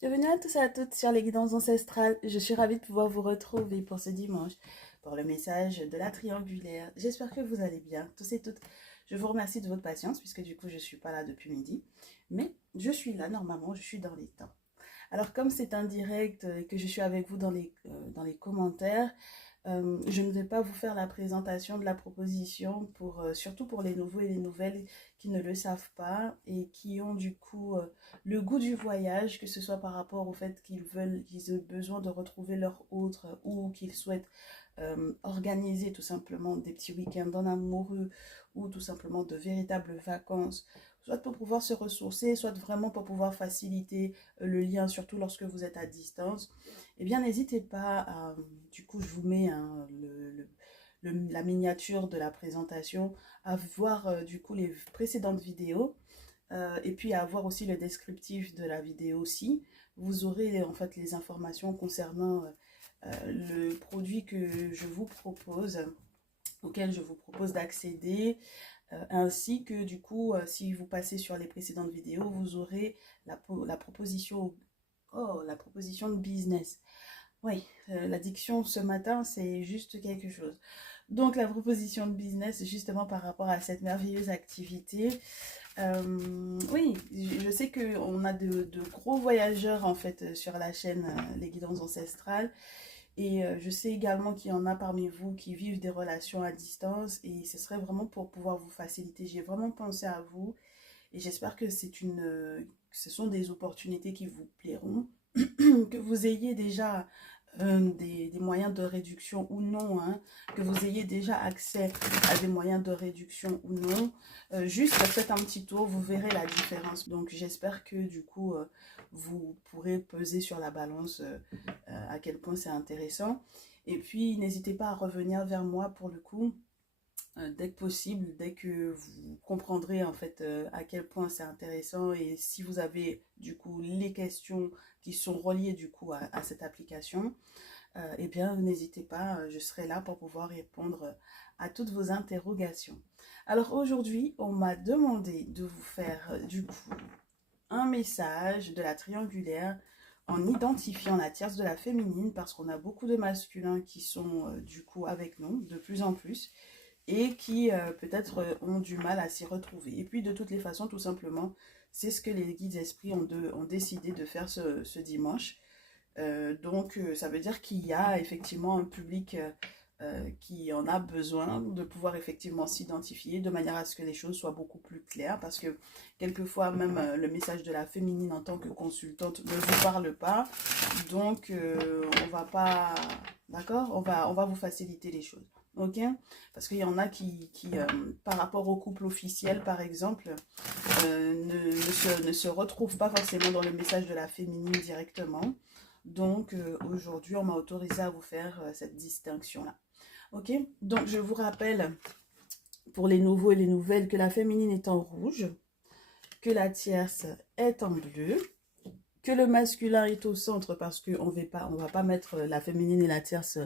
Bienvenue à tous et à toutes sur les guidances ancestrales. Je suis ravie de pouvoir vous retrouver pour ce dimanche, pour le message de la triangulaire. J'espère que vous allez bien, tous et toutes. Je vous remercie de votre patience, puisque du coup, je ne suis pas là depuis midi. Mais je suis là, normalement, je suis dans les temps. Alors, comme c'est un direct et que je suis avec vous dans les commentaires, je ne vais pas vous faire la présentation de la proposition, surtout pour les nouveaux et les nouvelles qui ne le savent pas et qui ont du coup le goût du voyage, que ce soit par rapport au fait qu'ils aient besoin de retrouver leur autre ou qu'ils souhaitent organiser tout simplement des petits week-ends en amoureux ou tout simplement de véritables vacances, soit pour pouvoir se ressourcer, soit vraiment pour pouvoir faciliter le lien, surtout lorsque vous êtes à distance. Eh bien, n'hésitez pas à, du coup, je vous mets hein, la miniature de la présentation, à voir du coup les précédentes vidéos et puis à voir aussi le descriptif de la vidéo aussi. Vous aurez en fait les informations concernant le produit que je vous propose, auquel je vous propose d'accéder, ainsi que du coup, si vous passez sur les précédentes vidéos, vous aurez la proposition, oh, la proposition de business. Oui, l'addiction ce matin, c'est juste quelque chose. Donc, la proposition de business, justement par rapport à cette merveilleuse activité. Oui, je sais qu'on a de gros voyageurs en fait sur la chaîne Les Guidances Ancestrales. Et je sais également qu'il y en a parmi vous qui vivent des relations à distance. Et ce serait vraiment pour pouvoir vous faciliter. J'ai vraiment pensé à vous. Et j'espère que ce sont des opportunités qui vous plairont. Que vous ayez déjà des moyens de réduction ou non, hein, que vous ayez déjà accès à des moyens de réduction ou non. Juste faites un petit tour, vous verrez la différence. Donc j'espère que du coup, vous pourrez peser sur la balance à quel point c'est intéressant. Et puis n'hésitez pas à revenir vers moi pour le coup dès que possible, dès que vous comprendrez en fait à quel point c'est intéressant et si vous avez du coup les questions qui sont reliées du coup à cette application, eh bien n'hésitez pas, je serai là pour pouvoir répondre à toutes vos interrogations. Alors aujourd'hui, on m'a demandé de vous faire du coup un message de la triangulaire en identifiant la tierce de la féminine parce qu'on a beaucoup de masculins qui sont du coup avec nous de plus en plus et qui peut-être ont du mal à s'y retrouver. Et puis de toutes les façons, tout simplement, c'est ce que les guides esprits ont décidé de faire ce dimanche. Donc ça veut dire qu'il y a effectivement un public qui en a besoin de pouvoir effectivement s'identifier de manière à ce que les choses soient beaucoup plus claires parce que quelquefois même le message de la féminine en tant que consultante ne vous parle pas. Donc on va pas, d'accord, on va vous faciliter les choses. Ok, parce qu'il y en a qui par rapport au couple officiel, par exemple, ne se retrouvent pas forcément dans le message de la féminine directement. Donc, aujourd'hui, on m'a autorisé à vous faire cette distinction-là. Ok, donc je vous rappelle, pour les nouveaux et les nouvelles, que la féminine est en rouge, que la tierce est en bleu, que le masculin est au centre parce qu'on ne va pas mettre la féminine et la tierce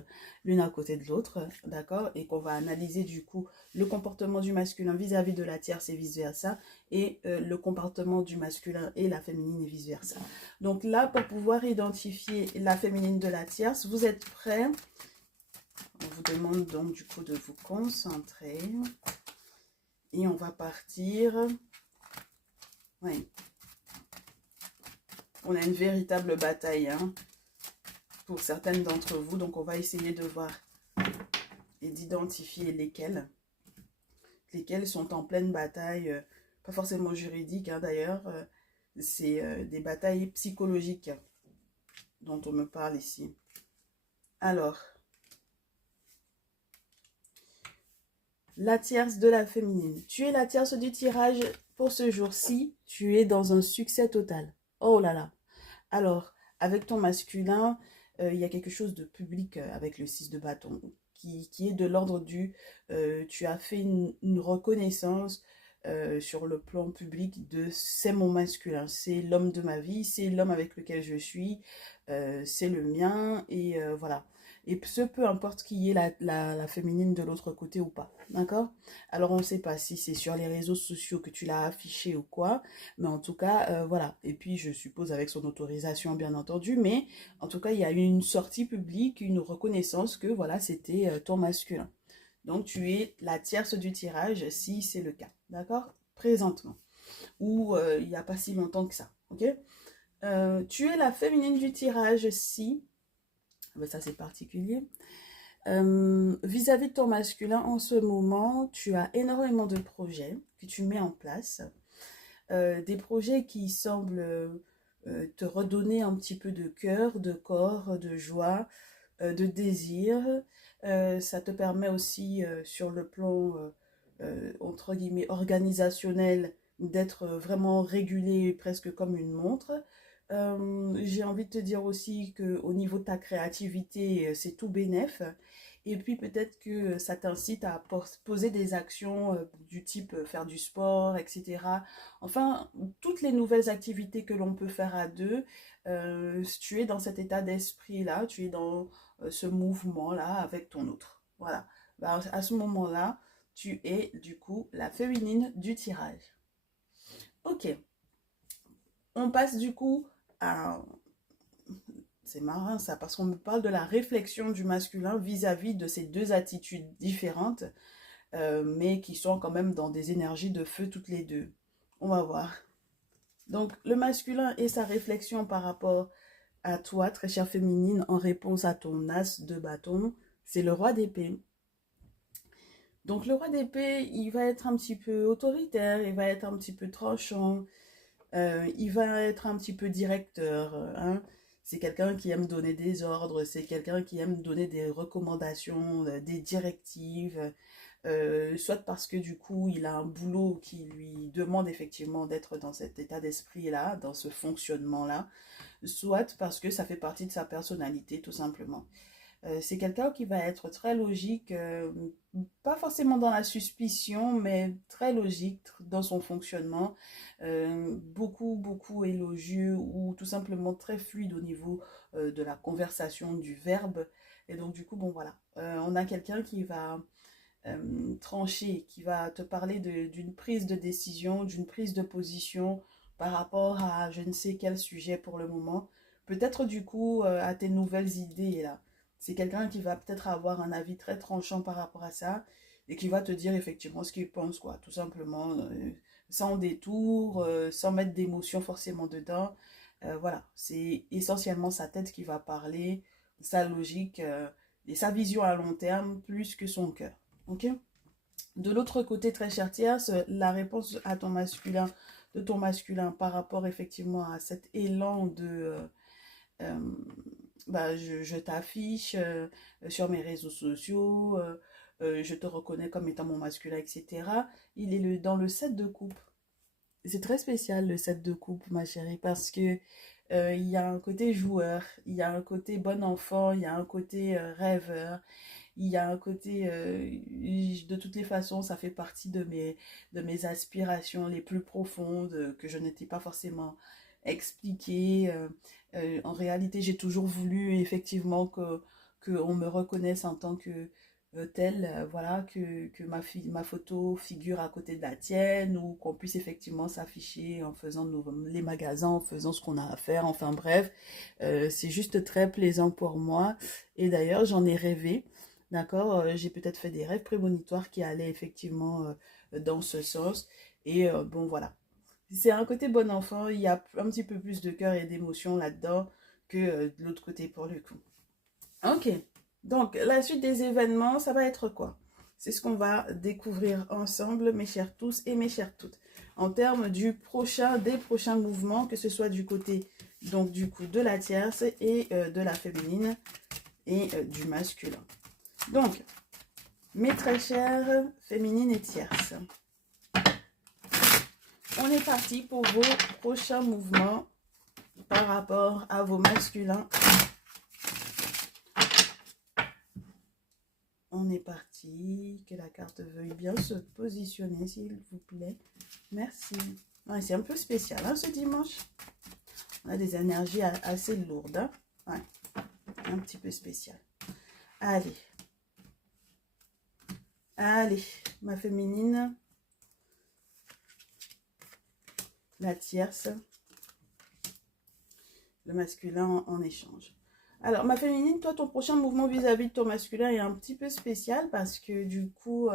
l'une à côté de l'autre, d'accord? Et qu'on va analyser du coup le comportement du masculin vis-à-vis de la tierce et vice-versa, et le comportement du masculin et la féminine et vice-versa. Donc là, pour pouvoir identifier la féminine de la tierce, vous êtes prêts? On vous demande donc du coup de vous concentrer. Et on va partir. Oui. On a une véritable bataille hein, pour certaines d'entre vous. Donc on va essayer de voir et d'identifier lesquelles sont en pleine bataille. Pas forcément juridique hein, d'ailleurs. C'est des batailles psychologiques dont on me parle ici. Alors, la tierce de la féminine. Tu es la tierce du tirage pour ce jour-ci. Tu es dans un succès total. Oh là là. Alors, avec ton masculin, il y a quelque chose de public avec le 6 de bâton qui est de l'ordre du tu as fait une reconnaissance sur le plan public de c'est mon masculin, c'est l'homme de ma vie, c'est l'homme avec lequel je suis, c'est le mien et voilà. Et ce, peu importe qui est la féminine de l'autre côté ou pas. D'accord? Alors, on ne sait pas si c'est sur les réseaux sociaux que tu l'as affiché ou quoi. Mais en tout cas, voilà. Et puis, je suppose avec son autorisation, bien entendu. Mais en tout cas, il y a eu une sortie publique, une reconnaissance que, voilà, c'était ton masculin. Donc, tu es la tierce du tirage si c'est le cas. D'accord? Présentement. Ou il n'y a pas si longtemps que ça. Ok? Tu es la féminine du tirage si, ben ça c'est particulier, vis-à-vis de ton masculin en ce moment, tu as énormément de projets que tu mets en place, des projets qui semblent te redonner un petit peu de cœur, de corps, de joie, de désir. Ça te permet aussi sur le plan, entre guillemets, organisationnel, d'être vraiment régulé presque comme une montre. J'ai envie de te dire aussi qu'au niveau de ta créativité, c'est tout bénef. Et puis peut-être que ça t'incite à poser des actions du type faire du sport, etc. Enfin, toutes les nouvelles activités que l'on peut faire à deux, tu es dans cet état d'esprit-là, tu es dans ce mouvement-là avec ton autre. Voilà. Bah, à ce moment-là, tu es du coup la féminine du tirage. Ok. On passe du coup à... C'est marrant ça, parce qu'on me parle de la réflexion du masculin vis-à-vis de ces deux attitudes différentes, mais qui sont quand même dans des énergies de feu toutes les deux. On va voir. Donc, le masculin et sa réflexion par rapport à toi, très chère féminine, en réponse à ton as de bâton, c'est le roi d'épée. Donc, le roi d'épée, il va être un petit peu autoritaire, il va être un petit peu tranchant, il va être un petit peu directeur, hein. C'est quelqu'un qui aime donner des ordres, c'est quelqu'un qui aime donner des recommandations, des directives, soit parce que du coup, il a un boulot qui lui demande effectivement d'être dans cet état d'esprit-là, dans ce fonctionnement-là, soit parce que ça fait partie de sa personnalité, tout simplement. C'est quelqu'un qui va être très logique, pas forcément dans la suspicion, mais très logique dans son fonctionnement, beaucoup élogieux ou tout simplement très fluide au niveau de la conversation, du verbe. Et donc du coup, bon voilà, on a quelqu'un qui va trancher, qui va te parler d'une prise de décision, d'une prise de position par rapport à je ne sais quel sujet pour le moment. Peut-être du coup à tes nouvelles idées là. C'est quelqu'un qui va peut-être avoir un avis très tranchant par rapport à ça et qui va te dire effectivement ce qu'il pense, quoi, tout simplement, sans détour, sans mettre d'émotion forcément dedans. Voilà, c'est essentiellement sa tête qui va parler, sa logique et sa vision à long terme plus que son cœur. Ok? De l'autre côté, très chère tierce, la réponse à ton masculin, de ton masculin par rapport effectivement à cet élan de euh, bah, je t'affiche sur mes réseaux sociaux, je te reconnais comme étant mon masculin, etc. Il est dans le 7 de coupe. C'est très spécial le 7 de coupe, ma chérie, parce que il y a un côté joueur, il y a un côté bon enfant, il y a un côté rêveur, il y a un côté, de toutes les façons, ça fait partie de mes aspirations les plus profondes que je n'étais pas forcément expliquées. En réalité, j'ai toujours voulu effectivement qu'on me reconnaisse en tant que telle, voilà, que ma photo figure à côté de la tienne ou qu'on puisse effectivement s'afficher en faisant les magasins, en faisant ce qu'on a à faire. Enfin bref, c'est juste très plaisant pour moi. Et d'ailleurs, j'en ai rêvé. D'accord, j'ai peut-être fait des rêves prémonitoires qui allaient effectivement dans ce sens. Et bon, voilà. C'est un côté bon enfant, il y a un petit peu plus de cœur et d'émotion là-dedans que de l'autre côté pour le coup. Ok, donc la suite des événements, ça va être quoi? C'est ce qu'on va découvrir ensemble, mes chers tous et mes chères toutes. En termes des prochains mouvements, que ce soit du côté, donc du coup, de la tierce et de la féminine et du masculin. Donc, mes très chères féminines et tierces, on est parti pour vos prochains mouvements par rapport à vos masculins. On est parti. Que la carte veuille bien se positionner, s'il vous plaît. Merci. Ouais, c'est un peu spécial hein, ce dimanche. On a des énergies assez lourdes. Hein. Ouais, un petit peu spécial. Allez, allez, ma féminine, la tierce, le masculin en échange. Alors, ma féminine, toi, ton prochain mouvement vis-à-vis de ton masculin est un petit peu spécial parce que du coup,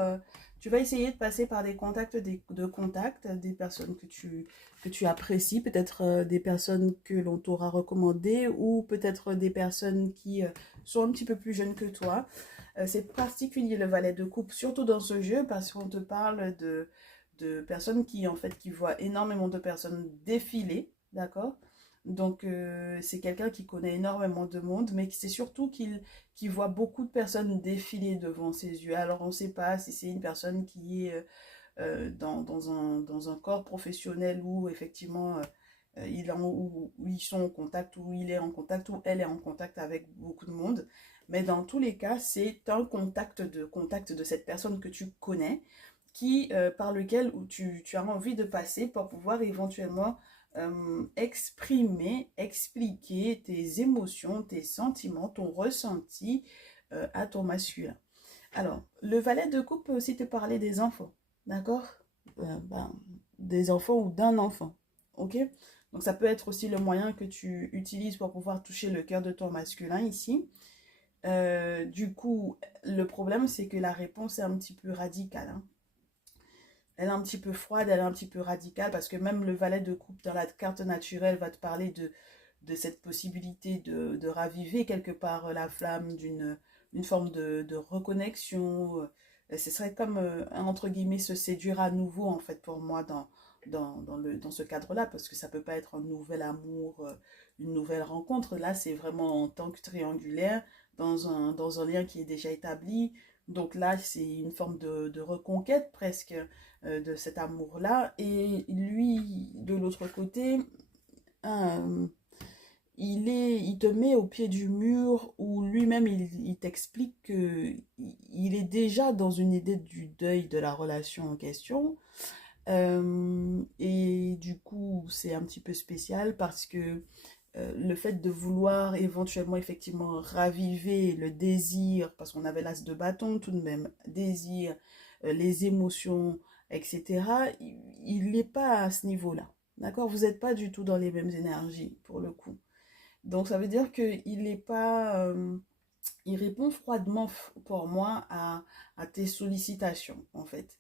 tu vas essayer de passer par des contacts, des personnes que tu apprécies, peut-être des personnes que l'on t'aura recommandées ou peut-être des personnes qui sont un petit peu plus jeunes que toi. C'est particulier le valet de coupe, surtout dans ce jeu parce qu'on te parle de personnes qui, en fait, qui voient énormément de personnes défiler, d'accord? Donc, c'est quelqu'un qui connaît énormément de monde, mais c'est surtout qu'il voit beaucoup de personnes défiler devant ses yeux. Alors, on ne sait pas si c'est une personne qui est dans un corps professionnel où, effectivement, où ils sont en contact, où il est en contact, où elle est en contact avec beaucoup de monde. Mais dans tous les cas, c'est un contact de cette personne que tu connais, par lequel tu as envie de passer pour pouvoir éventuellement expliquer tes émotions, tes sentiments, ton ressenti à ton masculin. Alors, le valet de coupe peut aussi te parler des enfants, d'accord? Des enfants ou d'un enfant, ok? Donc, ça peut être aussi le moyen que tu utilises pour pouvoir toucher le cœur de ton masculin ici. Du coup, le problème, c'est que la réponse est un petit peu radicale, hein. Elle est un petit peu froide, elle est un petit peu radicale, parce que même le valet de coupe dans la carte naturelle va te parler de cette possibilité de raviver quelque part la flamme d'une forme de reconnexion. Ce serait comme, entre guillemets, se séduire à nouveau, en fait, pour moi, dans ce cadre-là, parce que ça peut pas être un nouvel amour, une nouvelle rencontre. Là, c'est vraiment en tant que triangulaire, dans un lien qui est déjà établi. Donc là, c'est une forme de reconquête presque de cet amour-là. Et lui, de l'autre côté, euh, il te met au pied du mur où lui-même, il t'explique que il est déjà dans une idée du deuil de la relation en question. Et du coup, c'est un petit peu spécial parce que le fait de vouloir éventuellement effectivement raviver le désir, parce qu'on avait l'as de bâton tout de même, désir, les émotions, etc., il n'est pas à ce niveau-là. D'accord? Vous n'êtes pas du tout dans les mêmes énergies, pour le coup. Donc, ça veut dire qu'il n'est pas... il répond froidement pour moi à tes sollicitations, en fait.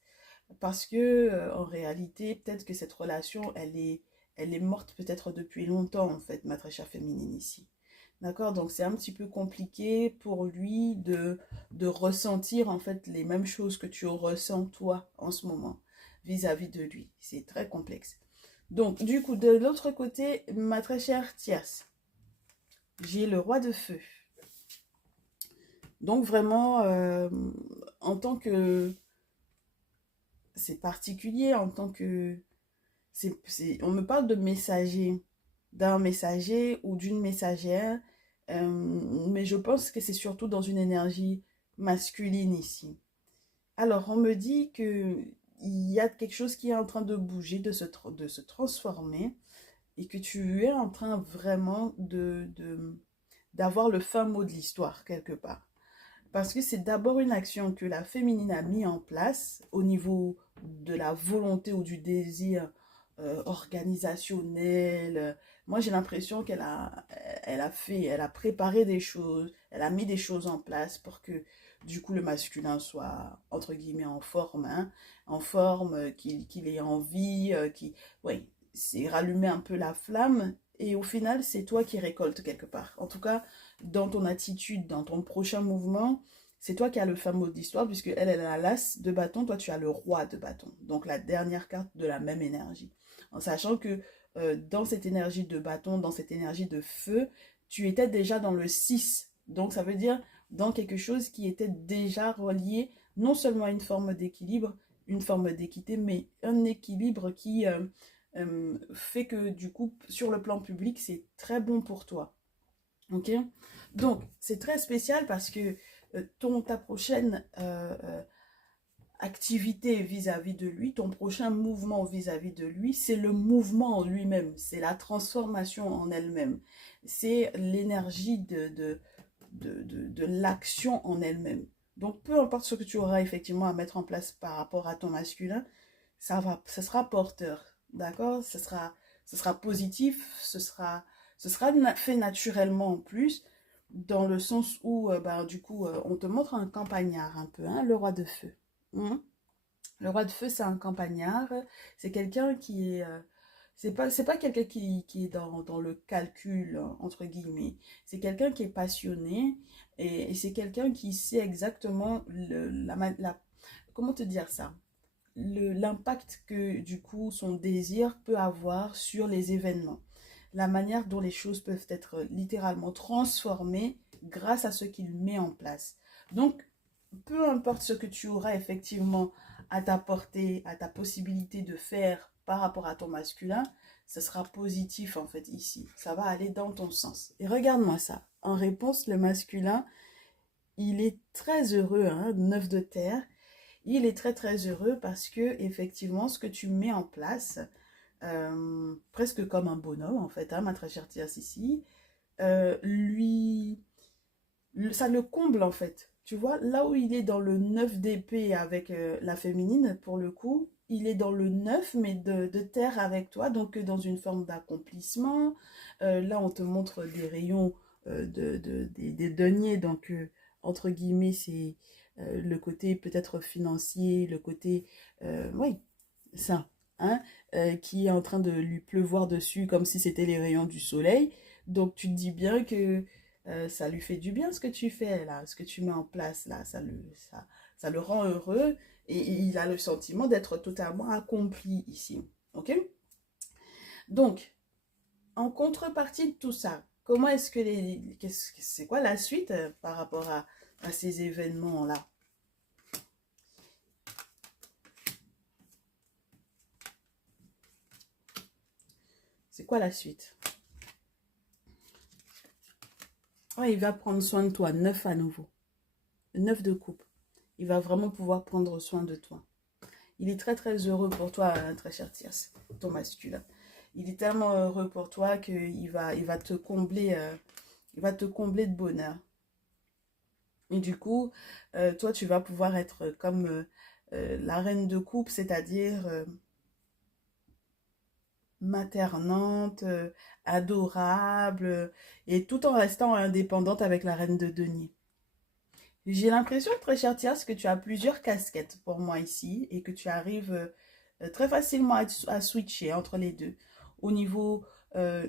Parce que, en réalité, peut-être que cette relation, elle est morte peut-être depuis longtemps, en fait, ma très chère féminine ici. D'accord? Donc, c'est un petit peu compliqué pour lui de ressentir, en fait, les mêmes choses que tu ressens, toi, en ce moment, vis-à-vis de lui. C'est très complexe. Donc, du coup, de l'autre côté, ma très chère tierce, j'ai le roi de feu. Donc, vraiment, en tant que... C'est particulier, en tant que... on me parle de messager, d'un messager ou d'une messagère, mais je pense que c'est surtout dans une énergie masculine ici. Alors, on me dit que il y a quelque chose qui est en train de bouger, de se transformer, et que tu es en train vraiment d'avoir le fin mot de l'histoire quelque part. Parce que c'est d'abord une action que la féminine a mis en place au niveau de la volonté ou du désir organisationnel. Moi, j'ai l'impression elle a préparé des choses, elle a mis des choses en place pour que du coup le masculin soit entre guillemets en forme, hein, en forme, qu'il ait envie, ouais, c'est rallumer un peu la flamme. Et au final, c'est toi qui récoltes quelque part. En tout cas, dans ton attitude, dans ton prochain mouvement, c'est toi qui as le fameux d'histoire, puisque elle a l'as de bâton, toi tu as le roi de bâton. Donc la dernière carte de la même énergie. En sachant que dans cette énergie de bâton, dans cette énergie de feu, tu étais déjà dans le 6. Donc ça veut dire dans quelque chose qui était déjà relié non seulement à une forme d'équilibre, une forme d'équité, mais un équilibre qui fait que du coup, sur le plan public, c'est très bon pour toi. Ok? Donc, c'est très spécial parce que ta prochaine activité vis-à-vis de lui, ton prochain mouvement vis-à-vis de lui, c'est le mouvement en lui-même, c'est la transformation en elle-même, c'est l'énergie de l'action en elle-même. Donc, peu importe ce que tu auras effectivement à mettre en place par rapport à ton masculin, ce sera porteur, d'accord? Ce sera positif, ce sera fait naturellement en plus, dans le sens où, bah, du coup, on te montre un campagnard un peu, hein, le roi de feu. Hein. Le roi de feu, c'est un campagnard, c'est quelqu'un qui est... c'est pas quelqu'un qui est dans le calcul, entre guillemets. C'est quelqu'un qui est passionné et c'est quelqu'un qui sait exactement comment te dire ça? L'impact que du coup son désir peut avoir sur les événements. La manière dont les choses peuvent être littéralement transformées grâce à ce qu'il met en place. Donc, peu importe ce que tu auras effectivement à t'apporter, à ta possibilité de faire par rapport à ton masculin, ce sera positif en fait ici. Ça va aller dans ton sens. Et regarde-moi ça. En réponse, le masculin, il est très heureux, hein, 9 de terre. Il est très très heureux parce que effectivement, ce que tu mets en place, presque comme un bonhomme en fait, hein, ma très chère Tia Sissi, lui, ça le comble en fait. Tu vois, là où il est dans le 9 d'épée avec la féminine, pour le coup, il est dans le 9 mais de terre avec toi, donc dans une forme d'accomplissement. Là, on te montre des rayons des deniers, donc entre guillemets, c'est le côté peut-être financier, le côté, oui, ça, hein, qui est en train de lui pleuvoir dessus comme si c'était les rayons du soleil. Donc tu te dis bien que ça lui fait du bien ce que tu fais là, ce que tu mets en place là, ça le rend heureux et il a le sentiment d'être totalement accompli ici. Ok? Donc, en contrepartie de tout ça, comment est-ce que c'est quoi la suite par rapport à ces événements-là? C'est quoi la suite? Ouais, il va prendre soin de toi, 9 à nouveau. 9 de coupe. Il va vraiment pouvoir prendre soin de toi. Il est très très heureux pour toi, très cher Tierce, ton masculin. Il est tellement heureux pour toi qu'il il va te combler, il va te combler de bonheur. Et du coup, toi, tu vas pouvoir être comme la reine de coupe, c'est-à-dire maternante, adorable, et tout en restant indépendante avec la reine de denier. J'ai l'impression, très cher Thias, que tu as plusieurs casquettes pour moi ici et que tu arrives très facilement à switcher entre les deux. Au niveau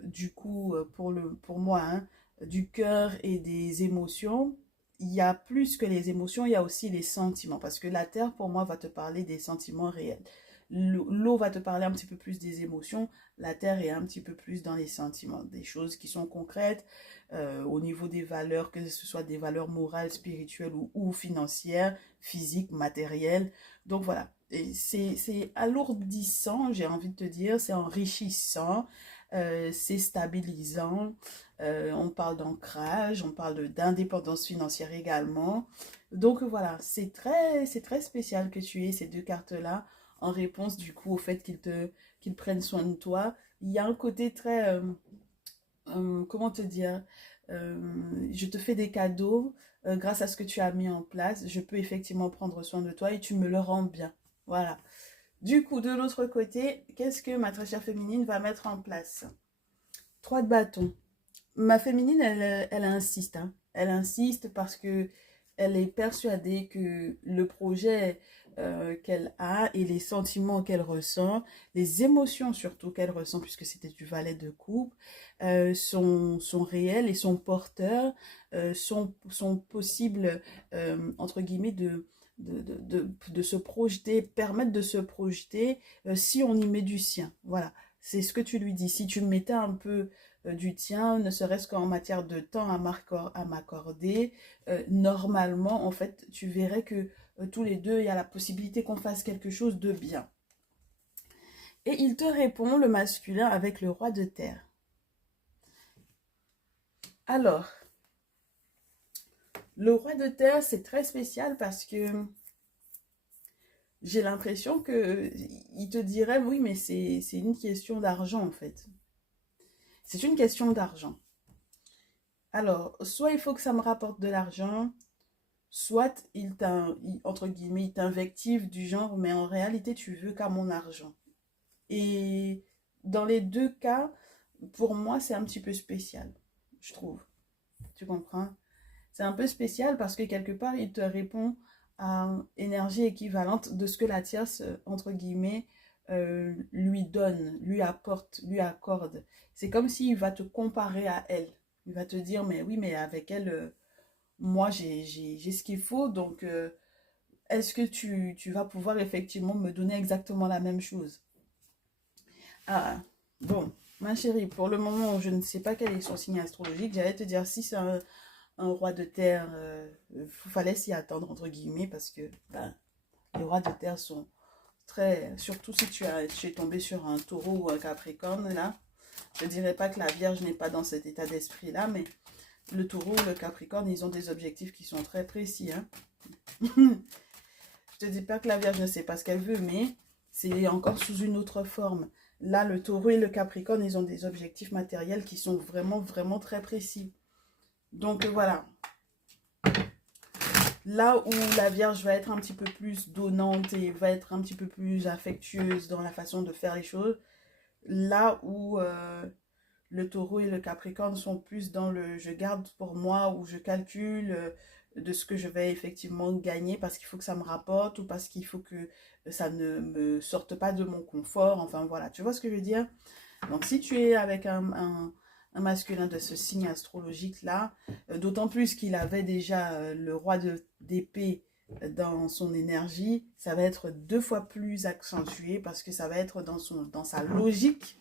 du coup, pour moi, hein, du cœur et des émotions, il y a plus que les émotions, il y a aussi les sentiments. Parce que la terre, pour moi, va te parler des sentiments réels. L'eau va te parler un petit peu plus des émotions. La terre est un petit peu plus dans les sentiments, des choses qui sont concrètes au niveau des valeurs, que ce soit des valeurs morales, spirituelles ou financières, physiques, matérielles. Donc voilà, c'est alourdissant, j'ai envie de te dire, c'est enrichissant, c'est stabilisant. On parle d'ancrage, on parle d'indépendance financière également. Donc voilà, c'est très spécial que tu aies ces deux cartes-là en réponse du coup au fait qu'ils prennent soin de toi. Il y a un côté très, comment te dire, je te fais des cadeaux grâce à ce que tu as mis en place. Je peux effectivement prendre soin de toi et tu me le rends bien. Voilà. Du coup, de l'autre côté, qu'est-ce que ma très chère féminine va mettre en place? 3 de bâton. Ma féminine, elle insiste. Hein. Elle insiste parce que elle est persuadée que le projet qu'elle a et les sentiments qu'elle ressent, les émotions surtout qu'elle ressent, puisque c'était du valet de coupe, sont réels et sont porteurs, sont possibles, entre guillemets, de se projeter, permettre de se projeter si on y met du sien. Voilà, c'est ce que tu lui dis. Si tu mettais un peu du tien, ne serait-ce qu'en matière de temps à m'accorder, normalement, en fait, tu verrais que tous les deux, il y a la possibilité qu'on fasse quelque chose de bien. Et il te répond, le masculin, avec le roi de terre. Alors, le roi de terre, c'est très spécial parce que j'ai l'impression que il te dirait, oui, mais c'est une question d'argent, en fait. C'est une question d'argent. Alors, soit il faut que ça me rapporte de l'argent, soit entre guillemets, il t'invective du genre, mais en réalité, tu veux qu'à mon argent. Et dans les deux cas, pour moi, c'est un petit peu spécial, je trouve. Tu comprends? C'est un peu spécial parce que quelque part, il te répond à une énergie équivalente de ce que la tierce, entre guillemets, lui donne, lui apporte, lui accorde. C'est comme s'il va te comparer à elle. Il va te dire, mais oui, mais avec elle, moi, j'ai ce qu'il faut, donc est-ce que tu vas pouvoir effectivement me donner exactement la même chose? Ah, bon, ma chérie, pour le moment, je ne sais pas quel est son signe astrologique. J'allais te dire si c'est un roi de terre, fallait s'y attendre, entre guillemets, parce que ben, les rois de terre sont très... Surtout si tu es tombé sur un taureau ou un capricorne, là. Je ne dirais pas que la Vierge n'est pas dans cet état d'esprit-là, mais le taureau ou le capricorne, ils ont des objectifs qui sont très précis. Hein. Je te dis pas que la Vierge ne sait pas ce qu'elle veut, mais c'est encore sous une autre forme. Là, le taureau et le capricorne, ils ont des objectifs matériels qui sont vraiment, vraiment très précis. Donc voilà, là où la Vierge va être un petit peu plus donnante et va être un petit peu plus affectueuse dans la façon de faire les choses, là où le taureau et le capricorne sont plus dans le je garde pour moi ou je calcule de ce que je vais effectivement gagner parce qu'il faut que ça me rapporte ou parce qu'il faut que ça ne me sorte pas de mon confort. Enfin voilà, tu vois ce que je veux dire? Donc si tu es avec un masculin de ce signe astrologique-là, d'autant plus qu'il avait déjà le roi d'épée dans son énergie, ça va être deux fois plus accentué parce que ça va être dans sa logique,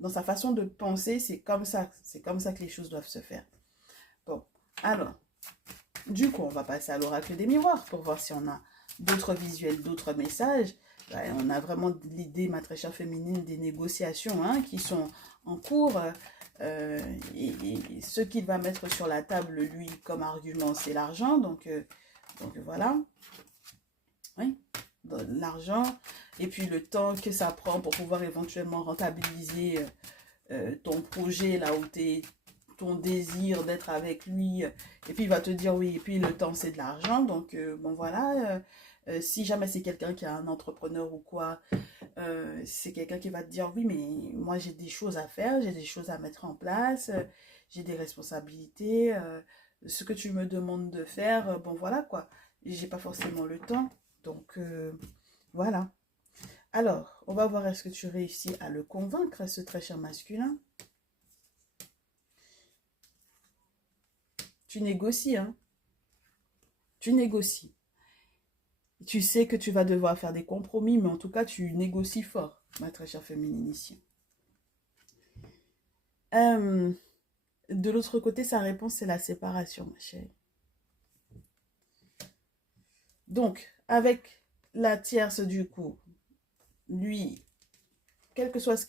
dans sa façon de penser, c'est comme ça que les choses doivent se faire. Bon, alors, du coup, on va passer à l'oracle des miroirs pour voir si on a d'autres visuels, d'autres messages. Ben, on a vraiment l'idée, ma très chère féminine, des négociations hein, qui sont en cours. Et ce qu'il va mettre sur la table, lui, comme argument, c'est l'argent. Donc voilà. Oui, l'argent. Et puis le temps que ça prend pour pouvoir éventuellement rentabiliser ton projet, là où tu es ton désir d'être avec lui, et puis il va te dire oui, et puis le temps c'est de l'argent, donc bon voilà, si jamais c'est quelqu'un qui est un entrepreneur ou quoi, c'est quelqu'un qui va te dire oui, mais moi j'ai des choses à faire, j'ai des choses à mettre en place, j'ai des responsabilités, ce que tu me demandes de faire, bon voilà quoi, j'ai pas forcément le temps, donc voilà. Alors, on va voir est-ce que tu réussis à le convaincre, ce très cher masculin. Tu négocies, hein. Tu négocies. Tu sais que tu vas devoir faire des compromis, mais en tout cas, tu négocies fort, ma très chère féminine ici. De l'autre côté, sa réponse, c'est la séparation, ma chérie. Donc, avec la tierce du coup, lui, quel que soit ce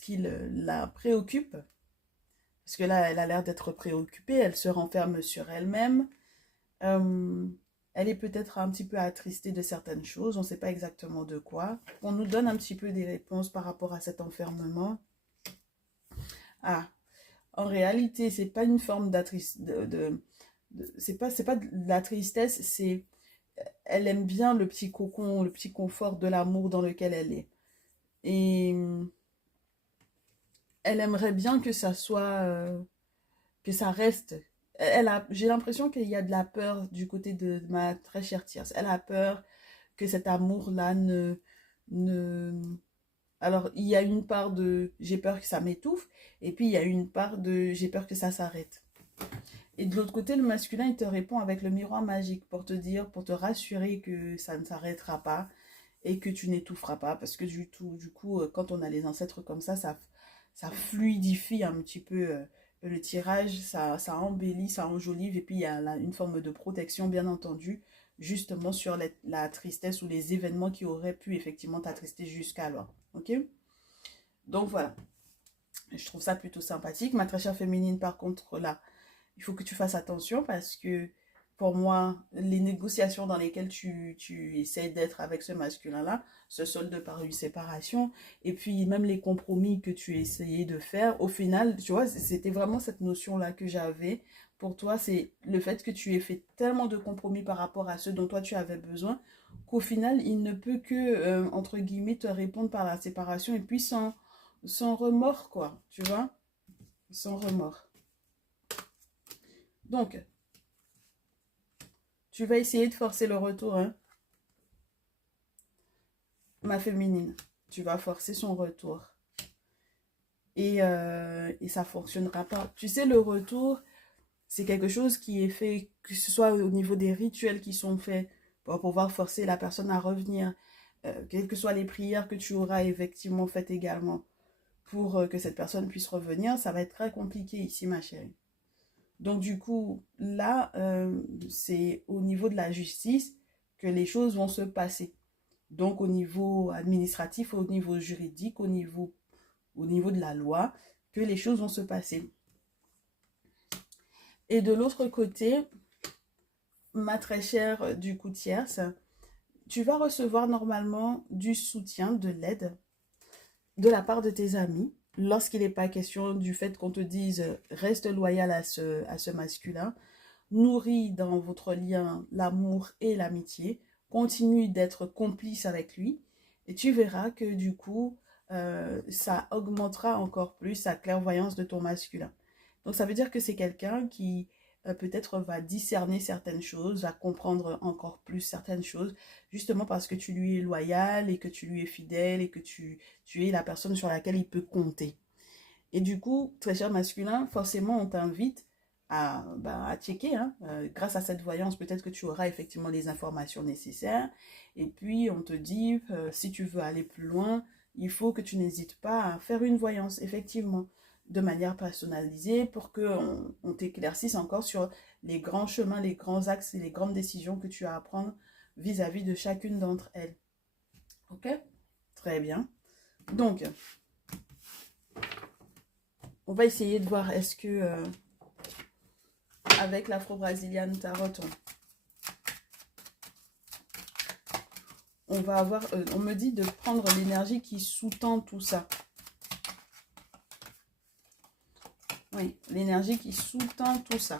qui la préoccupe, parce que là, elle a l'air d'être préoccupée, elle se renferme sur elle-même. Euh, Elle est peut-être un petit peu attristée de certaines choses, on ne sait pas exactement de quoi. On nous donne un petit peu des réponses par rapport à cet enfermement. Ah, en réalité, c'est pas une forme c'est pas de la tristesse, c'est elle aime bien le petit cocon, le petit confort de l'amour dans lequel elle est. Et elle aimerait bien que ça soit que ça reste. J'ai l'impression qu'il y a de la peur du côté de ma très chère tierce. Elle a peur que cet amour-là ne... Alors, il y a une part de j'ai peur que ça m'étouffe, et puis il y a une part de j'ai peur que ça s'arrête. Et de l'autre côté, le masculin, il te répond avec le miroir magique pour te dire, pour te rassurer que ça ne s'arrêtera pas et que tu n'étoufferas pas. Parce que du coup, quand on a les ancêtres comme ça fluidifie un petit peu le tirage, ça embellit, ça enjolive. Et puis, il y a là, une forme de protection, bien entendu, justement sur la tristesse ou les événements qui auraient pu effectivement t'attrister jusqu'alors. Ok? Donc voilà, je trouve ça plutôt sympathique. Ma très chère féminine, par contre, là, il faut que tu fasses attention parce que pour moi, les négociations dans lesquelles tu essaies d'être avec ce masculin-là se soldent par une séparation. Et puis, même les compromis que tu essayais de faire, au final, tu vois, c'était vraiment cette notion-là que j'avais. Pour toi, c'est le fait que tu aies fait tellement de compromis par rapport à ce dont toi tu avais besoin, qu'au final, il ne peut que, entre guillemets, te répondre par la séparation et puis sans remords, quoi. Tu vois? Sans remords. Donc, tu vas essayer de forcer le retour, hein, ma féminine. Tu vas forcer son retour. Et ça ne fonctionnera pas. Tu sais, le retour, c'est quelque chose qui est fait, que ce soit au niveau des rituels qui sont faits pour pouvoir forcer la personne à revenir, quelles que soient les prières que tu auras effectivement faites également pour que cette personne puisse revenir, ça va être très compliqué ici, ma chérie. Donc du coup, là, c'est au niveau de la justice que les choses vont se passer. Donc au niveau administratif, au niveau juridique, au niveau de la loi, que les choses vont se passer. Et de l'autre côté, ma très chère du coup tierce, tu vas recevoir normalement du soutien, de l'aide de la part de tes amis lorsqu'il n'est pas question du fait qu'on te dise reste loyal à ce masculin, nourris dans votre lien l'amour et l'amitié, continue d'être complice avec lui et tu verras que du coup, ça augmentera encore plus sa clairvoyance de ton masculin. Donc ça veut dire que c'est quelqu'un qui peut-être va discerner certaines choses, va comprendre encore plus certaines choses, justement parce que tu lui es loyal et que tu lui es fidèle et que tu es la personne sur laquelle il peut compter. Et du coup, très cher masculin, forcément on t'invite à checker. Hein. Grâce à cette voyance, peut-être que tu auras effectivement les informations nécessaires. Et puis on te dit, si tu veux aller plus loin, il faut que tu n'hésites pas à faire une voyance, effectivement, de manière personnalisée pour qu'on on t'éclaircisse encore sur les grands chemins, les grands axes et les grandes décisions que tu as à prendre vis-à-vis de chacune d'entre elles. Ok? Très bien. Donc, on va essayer de voir est-ce que avec l'Afro-Brasilian Tarot, on va avoir, on me dit de prendre l'énergie qui sous-tend tout ça. Oui, l'énergie qui sous-tend tout ça.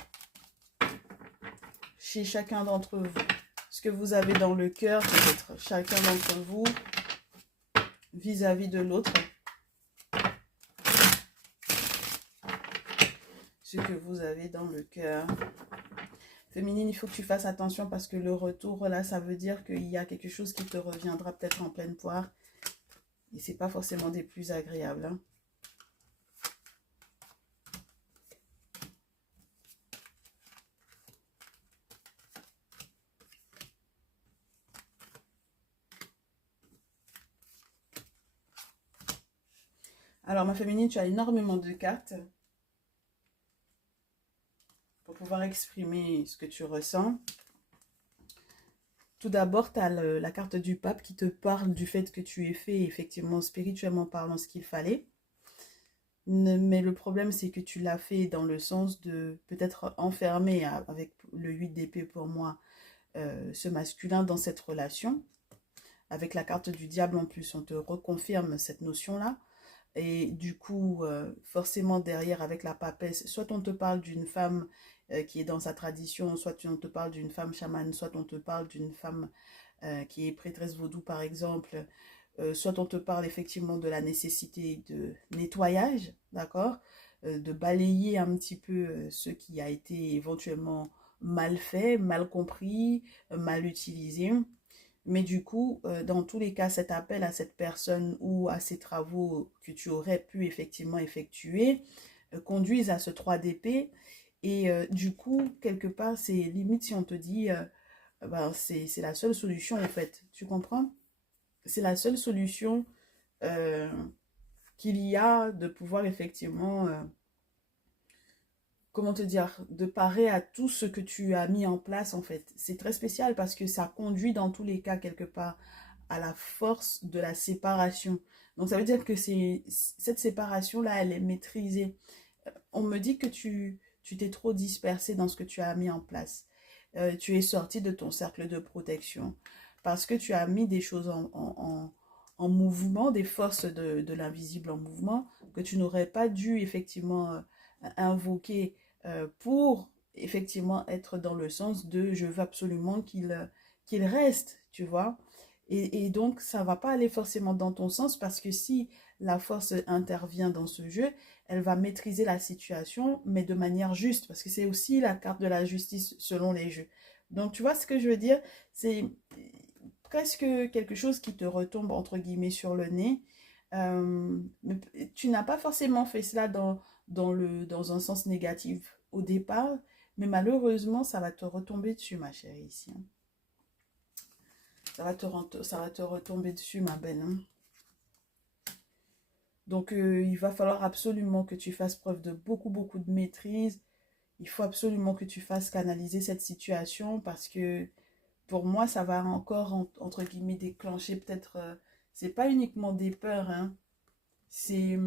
Chez chacun d'entre vous. Ce que vous avez dans le cœur, peut-être chacun d'entre vous, vis-à-vis de l'autre. Ce que vous avez dans le cœur. Féminine, il faut que tu fasses attention parce que le retour, là, ça veut dire qu'il y a quelque chose qui te reviendra peut-être en pleine poire. Et c'est pas forcément des plus agréables. Hein. Alors, ma féminine, tu as énormément de cartes pour pouvoir exprimer ce que tu ressens. Tout d'abord, tu as la carte du pape qui te parle du fait que tu aies fait, effectivement, spirituellement parlant, ce qu'il fallait. Mais le problème, c'est que tu l'as fait dans le sens de peut-être enfermer avec le 8 d'épée pour moi, ce masculin dans cette relation. Avec la carte du diable en plus, on te reconfirme cette notion-là. Et du coup, forcément derrière avec la papesse, soit on te parle d'une femme qui est dans sa tradition, soit on te parle d'une femme chamane, soit on te parle d'une femme qui est prêtresse vaudou par exemple, soit on te parle effectivement de la nécessité de nettoyage, d'accord, de balayer un petit peu ce qui a été éventuellement mal fait, mal compris, mal utilisé. Mais du coup, dans tous les cas, cet appel à cette personne ou à ces travaux que tu aurais pu effectivement effectuer conduisent à ce 3 d'épée. Et du coup, quelque part, c'est limite si on te dit, ben, c'est la seule solution en fait. Tu comprends? C'est la seule solution euh, qu'il y a de pouvoir effectivement, comment te dire, de parer à tout ce que tu as mis en place en fait. C'est très spécial parce que ça conduit dans tous les cas quelque part à la force de la séparation. Donc ça veut dire que cette séparation-là, elle est maîtrisée. On me dit que tu t'es trop dispersé dans ce que tu as mis en place. tu es sorti de ton cercle de protection parce que tu as mis des choses en mouvement, des forces de l'invisible en mouvement que tu n'aurais pas dû effectivement invoquer pour effectivement être dans le sens de je veux absolument qu'il reste, tu vois. Et donc, ça va pas aller forcément dans ton sens parce que si la force intervient dans ce jeu, elle va maîtriser la situation, mais de manière juste, parce que c'est aussi la carte de la justice selon les jeux. Donc, tu vois ce que je veux dire? C'est presque quelque chose qui te retombe, entre guillemets, sur le nez. Mais tu n'as pas forcément fait cela dans un sens négatif au départ, mais malheureusement, ça va te retomber dessus, ma chérie, ici. Hein. Ça va te retomber dessus, ma belle. Hein. Donc, il va falloir absolument que tu fasses preuve de beaucoup, beaucoup de maîtrise. Il faut absolument que tu fasses canaliser cette situation parce que pour moi, ça va encore, entre guillemets, déclencher peut-être... c'est pas uniquement des peurs, hein. C'est...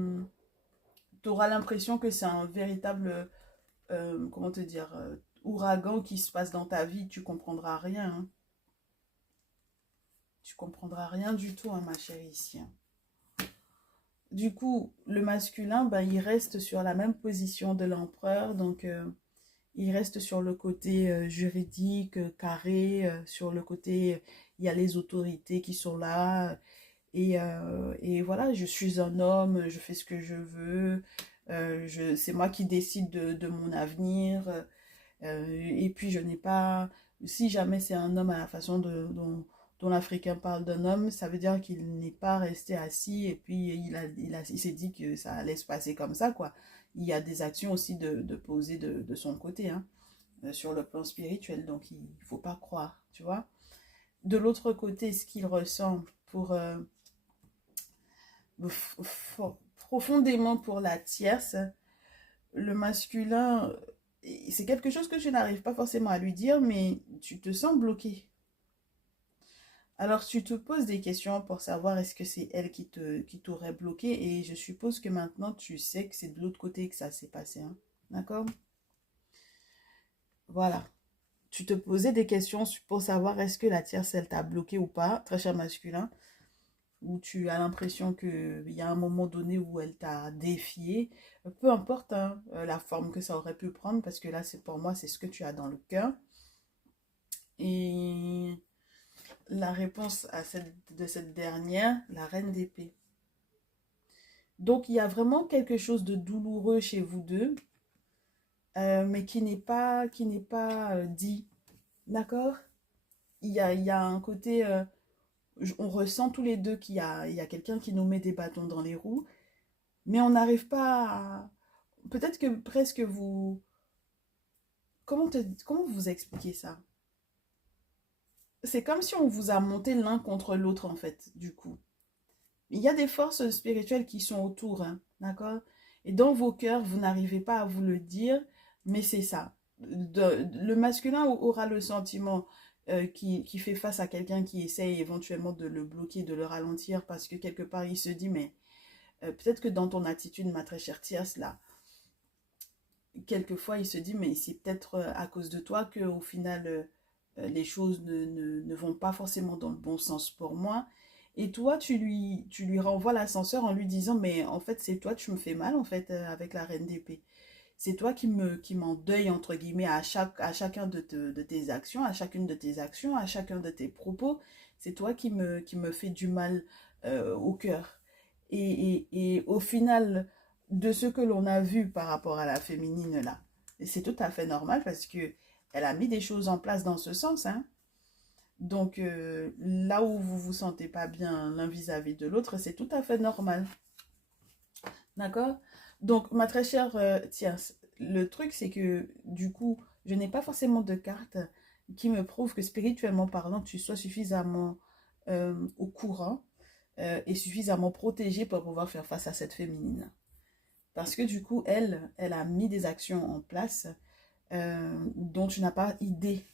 tu auras l'impression que c'est un véritable, comment te dire, ouragan qui se passe dans ta vie. Tu comprendras rien, hein. Tu comprendras rien du tout, hein, ma chérie, ici. Hein. Du coup, le masculin, ben, il reste sur la même position de l'empereur. Donc, il reste sur le côté juridique, carré. Sur le côté, il y a les autorités qui sont là. Et voilà, je suis un homme, je fais ce que je veux. C'est moi qui décide de mon avenir. Et puis, je n'ai pas... Si jamais c'est un homme à la façon dont l'Africain parle d'un homme, ça veut dire qu'il n'est pas resté assis et puis il s'est dit que ça allait se passer comme ça, quoi. Il y a des actions aussi de poser de son côté, hein, sur le plan spirituel, donc il ne faut pas croire, tu vois. De l'autre côté, ce qu'il ressent profondément pour la tierce, le masculin, c'est quelque chose que je n'arrive pas forcément à lui dire, mais tu te sens bloqué. Alors tu te poses des questions pour savoir est-ce que c'est elle qui t'aurait bloqué et je suppose que maintenant tu sais que c'est de l'autre côté que ça s'est passé. Hein. D'accord? Voilà. Tu te posais des questions pour savoir est-ce que la tierce elle t'a bloqué ou pas, très cher masculin, ou tu as l'impression qu'il y a un moment donné où elle t'a défié. Peu importe hein, la forme que ça aurait pu prendre parce que là c'est pour moi c'est ce que tu as dans le cœur. Et la réponse de cette dernière, la reine d'épée. Donc, il y a vraiment quelque chose de douloureux chez vous deux, mais qui n'est pas dit. D'accord? Il y a un côté, on ressent tous les deux il y a quelqu'un qui nous met des bâtons dans les roues, mais on n'arrive pas à... Peut-être que presque vous... Comment vous expliquer ça? C'est comme si on vous a monté l'un contre l'autre, en fait, du coup. Il y a des forces spirituelles qui sont autour, hein, d'accord? Et dans vos cœurs, vous n'arrivez pas à vous le dire, mais c'est ça. Le masculin aura le sentiment qui fait face à quelqu'un qui essaye éventuellement de le bloquer, de le ralentir, parce que quelque part, il se dit, mais peut-être que dans ton attitude, ma très chère tierce, là, quelquefois, il se dit, mais c'est peut-être à cause de toi qu'au final, les choses ne vont pas forcément dans le bon sens pour moi. Et toi, tu lui renvoies l'ascenseur en lui disant, mais en fait, c'est toi, tu me fais mal, en fait, avec la reine d'épée. C'est toi qui m'endeuille, entre guillemets, à chacun de tes actions, à chacune de tes actions, à chacun de tes propos. C'est toi qui me fait du mal au cœur. Et au final, de ce que l'on a vu par rapport à la féminine, là, c'est tout à fait normal parce que elle a mis des choses en place dans ce sens, hein. Donc, là où vous vous sentez pas bien l'un vis-à-vis de l'autre, c'est tout à fait normal. D'accord? Donc, ma très chère, tiens, le truc, c'est que du coup, je n'ai pas forcément de carte qui me prouve que spirituellement parlant, tu sois suffisamment au courant et suffisamment protégé pour pouvoir faire face à cette féminine. Parce que du coup, elle a mis des actions en place dont tu n'as pas idée.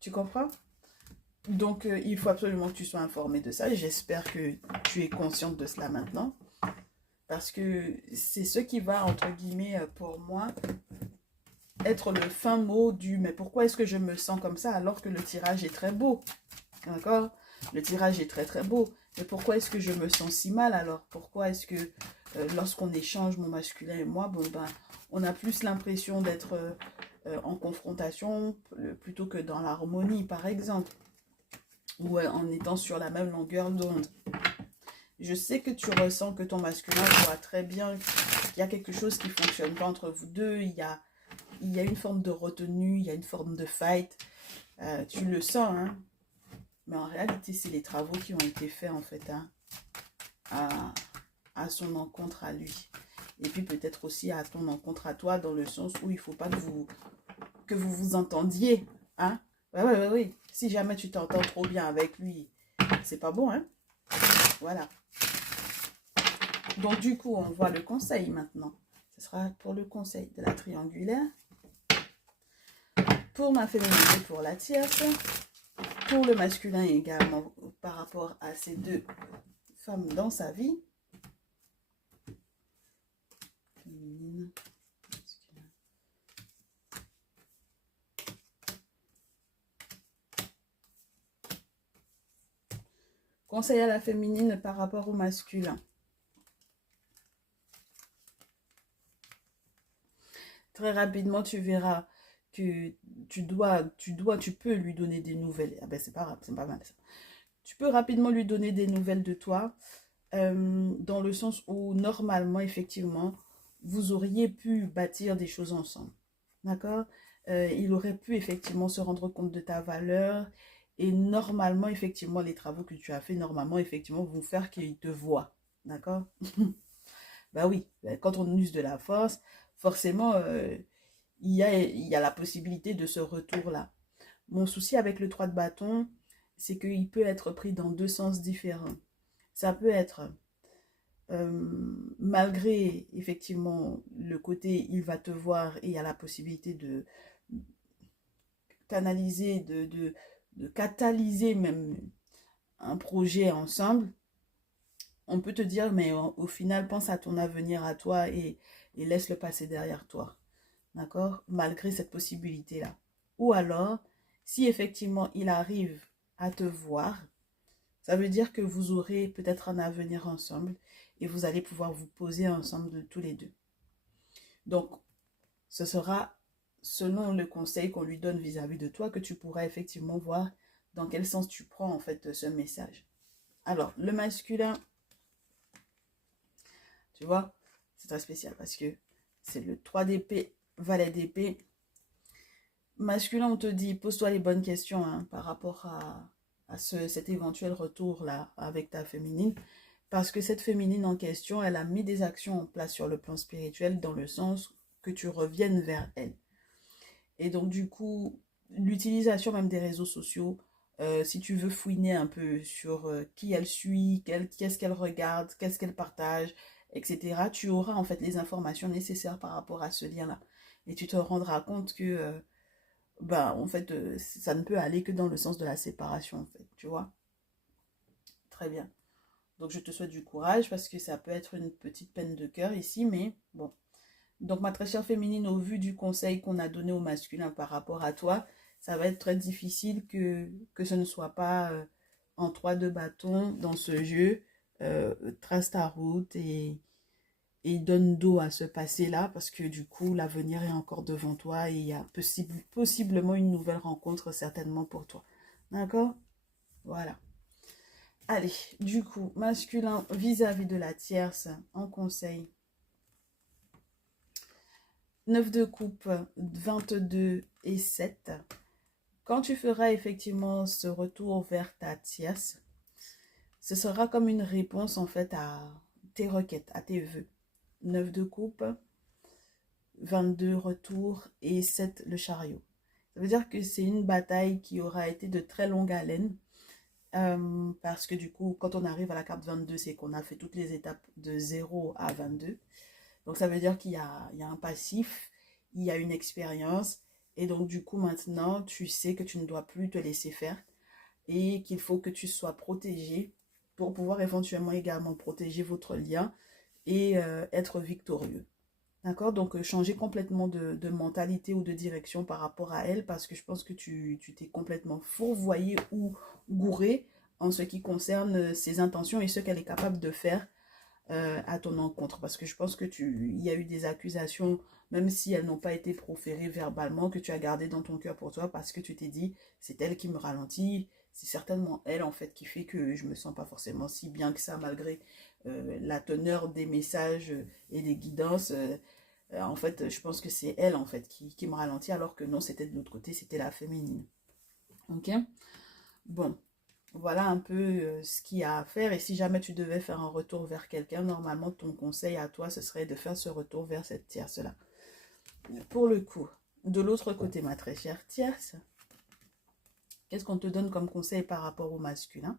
Tu comprends? Donc, il faut absolument que tu sois informé de ça. Et j'espère que tu es consciente de cela maintenant. Parce que c'est ce qui va, entre guillemets, pour moi, être le fin mot du mais pourquoi est-ce que je me sens comme ça alors que le tirage est très beau. D'accord? Le tirage est très très beau. Mais pourquoi est-ce que je me sens si mal alors? Pourquoi est-ce que lorsqu'on échange mon masculin et moi, bon ben, on a plus l'impression d'être en confrontation plutôt que dans l'harmonie par exemple. Ou en étant sur la même longueur d'onde. Je sais que tu ressens que ton masculin voit très bien qu'il y a quelque chose qui ne fonctionne pas entre vous deux. Il y a une forme de retenue, il y a une forme de fight. Tu le sens, hein. Mais en réalité, c'est les travaux qui ont été faits, en fait, hein, à son encontre à lui. Et puis peut-être aussi à ton encontre à toi, dans le sens où il ne faut pas que vous vous entendiez. Hein. Oui. Si jamais tu t'entends trop bien avec lui, c'est pas bon, hein. Voilà. Donc, du coup, on voit le conseil maintenant. Ce sera pour le conseil de la triangulaire. Pour ma féminité, pour la tierce. Pour le masculin également, par rapport à ces deux femmes dans sa vie. Féminine, masculin. Conseil à la féminine par rapport au masculin. Très rapidement, tu verras que tu peux lui donner des nouvelles. Ah ben, c'est pas mal ça. Tu peux rapidement lui donner des nouvelles de toi, dans le sens où, normalement, effectivement, vous auriez pu bâtir des choses ensemble. D'accord? Il aurait pu, effectivement, se rendre compte de ta valeur. Et normalement, effectivement, les travaux que tu as fait, normalement, effectivement, vont faire qu'il te voit. D'accord? Bah oui, quand on use de la force, forcément, il y a la possibilité de ce retour-là. Mon souci avec le 3 de bâton, c'est qu'il peut être pris dans deux sens différents. Ça peut être, malgré effectivement le côté il va te voir et il y a la possibilité de canaliser, de catalyser même un projet ensemble, on peut te dire, mais au final, pense à ton avenir à toi et laisse-le passer derrière toi. D'accord? Malgré cette possibilité-là. Ou alors, si effectivement il arrive à te voir, ça veut dire que vous aurez peut-être un avenir ensemble et vous allez pouvoir vous poser ensemble de tous les deux. Donc, ce sera selon le conseil qu'on lui donne vis-à-vis de toi que tu pourras effectivement voir dans quel sens tu prends en fait ce message. Alors, le masculin, tu vois, c'est très spécial parce que c'est le 3 d'épée, valet d'épée. Masculin, on te dit, pose-toi les bonnes questions, hein, par rapport à cet éventuel retour-là avec ta féminine. Parce que cette féminine en question, elle a mis des actions en place sur le plan spirituel dans le sens que tu reviennes vers elle. Et donc, du coup, l'utilisation même des réseaux sociaux, si tu veux fouiner un peu sur qui elle suit, qu'est-ce qu'elle regarde, qu'est-ce qu'elle partage, etc., tu auras en fait les informations nécessaires par rapport à ce lien-là. Et tu te rendras compte que, en fait, ça ne peut aller que dans le sens de la séparation, en fait, tu vois. Très bien. Donc, je te souhaite du courage parce que ça peut être une petite peine de cœur ici, mais bon. Donc, ma très chère féminine, au vu du conseil qu'on a donné au masculin par rapport à toi, ça va être très difficile que ce ne soit pas en 3 de bâton dans ce jeu. Trace ta route et donne dos à ce passé-là parce que du coup, l'avenir est encore devant toi et il y a possiblement une nouvelle rencontre certainement pour toi. D'accord? Voilà. Allez, du coup, masculin vis-à-vis de la tierce en conseil. 9 de coupe, 22 et 7. Quand tu feras effectivement ce retour vers ta tierce, ce sera comme une réponse en fait à tes requêtes, à tes vœux. 9 de coupe, 22 retour et 7 le chariot. Ça veut dire que c'est une bataille qui aura été de très longue haleine. Parce que du coup, quand on arrive à la carte 22, c'est qu'on a fait toutes les étapes de 0 à 22. Donc, ça veut dire qu'il y a un passif, il y a une expérience. Et donc, du coup, maintenant, tu sais que tu ne dois plus te laisser faire et qu'il faut que tu sois protégé pour pouvoir éventuellement également protéger votre lien et être victorieux. D'accord? Donc, changer complètement de mentalité ou de direction par rapport à elle parce que je pense que tu t'es complètement fourvoyé ou gouré en ce qui concerne ses intentions et ce qu'elle est capable de faire à ton encontre. Parce que je pense que il y a eu des accusations, même si elles n'ont pas été proférées verbalement, que tu as gardé dans ton cœur pour toi parce que tu t'es dit, c'est elle qui me ralentit. C'est certainement elle, en fait, qui fait que je me sens pas forcément si bien que ça, malgré la teneur des messages et des guidances. En fait, je pense que c'est elle, en fait, qui me ralentit, alors que non, c'était de l'autre côté, c'était la féminine. Ok? Bon, voilà un peu ce qu'il y a à faire. Et si jamais tu devais faire un retour vers quelqu'un, normalement, ton conseil à toi, ce serait de faire ce retour vers cette tierce-là. Pour le coup, de l'autre côté, ma très chère tierce, qu'est-ce qu'on te donne comme conseil par rapport au masculin?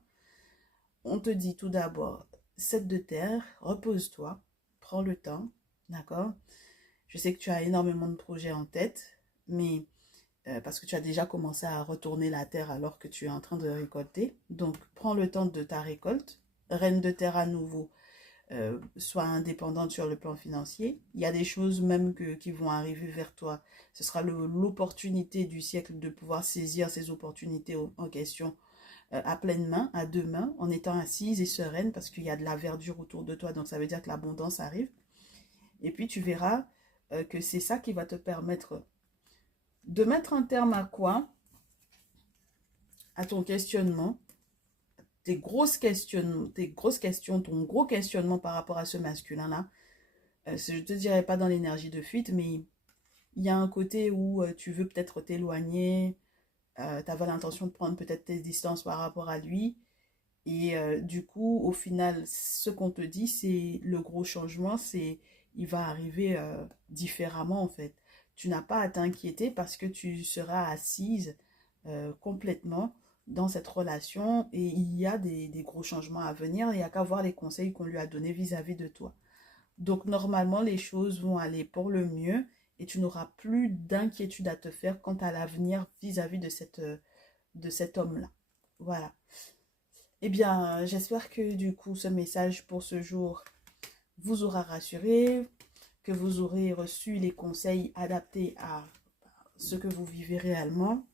On te dit tout d'abord, 7 de terre, repose-toi, prends le temps, d'accord? Je sais que tu as énormément de projets en tête, mais parce que tu as déjà commencé à retourner la terre alors que tu es en train de récolter. Donc, prends le temps de ta récolte. Reine de terre à nouveau, sois indépendante sur le plan financier. Il y a des choses même qui vont arriver vers toi. Ce sera l'opportunité du siècle de pouvoir saisir ces opportunités en question à pleine main, à deux mains, en étant assise et sereine parce qu'il y a de la verdure autour de toi. Donc, ça veut dire que l'abondance arrive. Et puis, tu verras que c'est ça qui va te permettre de mettre un terme à quoi? À ton questionnement, tes grosses questions, ton gros questionnement par rapport à ce masculin-là. Je ne te dirais pas dans l'énergie de fuite, mais il y a un côté où tu veux peut-être t'éloigner, tu avais l'intention de prendre peut-être tes distances par rapport à lui. Et du coup, au final, ce qu'on te dit, c'est le gros changement, c'est il va arriver différemment en fait. Tu n'as pas à t'inquiéter parce que tu seras assise complètement dans cette relation et il y a des gros changements à venir. Il n'y a qu'à voir les conseils qu'on lui a donnés vis-à-vis de toi. Donc normalement, les choses vont aller pour le mieux et tu n'auras plus d'inquiétude à te faire quant à l'avenir vis-à-vis de cet homme-là. Voilà. Eh bien, j'espère que du coup, ce message pour ce jour vous aura rassuré, que vous aurez reçu les conseils adaptés à ce que vous vivez réellement.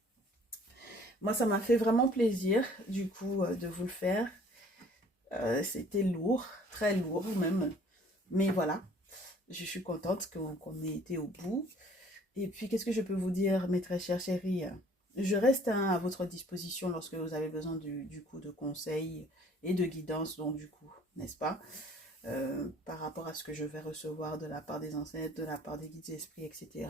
Moi, ça m'a fait vraiment plaisir, du coup, de vous le faire. C'était lourd, très lourd même. Mais voilà, je suis contente qu'on ait été au bout. Et puis, qu'est-ce que je peux vous dire, mes très chères chéries? Je reste à votre disposition lorsque vous avez besoin du coup de conseils et de guidance, donc du coup, n'est-ce pas? Par rapport à ce que je vais recevoir de la part des ancêtres, de la part des guides esprits, etc.,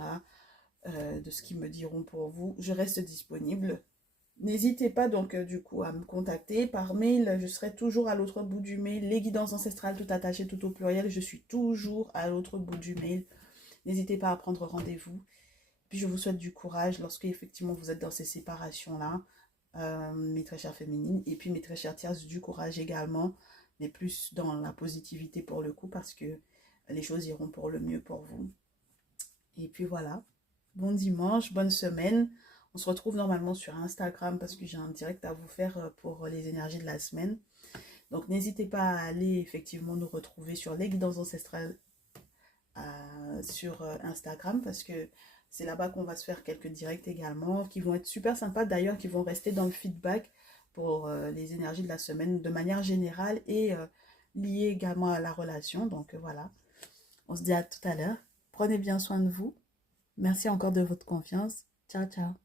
de ce qu'ils me diront pour vous, je reste disponible. N'hésitez pas donc du coup à me contacter par mail, je serai toujours à l'autre bout du mail, les guidances ancestrales tout attaché, tout au pluriel, je suis toujours à l'autre bout du mail. N'hésitez pas à prendre rendez-vous. Puis je vous souhaite du courage lorsque effectivement vous êtes dans ces séparations-là, mes très chères féminines, et puis mes très chères tierces, du courage également, mais plus dans la positivité pour le coup, parce que les choses iront pour le mieux pour vous. Et puis voilà, bon dimanche, bonne semaine. On se retrouve normalement sur Instagram parce que j'ai un direct à vous faire pour les énergies de la semaine. Donc n'hésitez pas à aller effectivement nous retrouver sur les guidances ancestrales sur Instagram parce que c'est là-bas qu'on va se faire quelques directs également qui vont être super sympas d'ailleurs, qui vont rester dans le feedback pour les énergies de la semaine de manière générale et liées également à la relation. Donc voilà, on se dit à tout à l'heure. Prenez bien soin de vous. Merci encore de votre confiance. Ciao, ciao.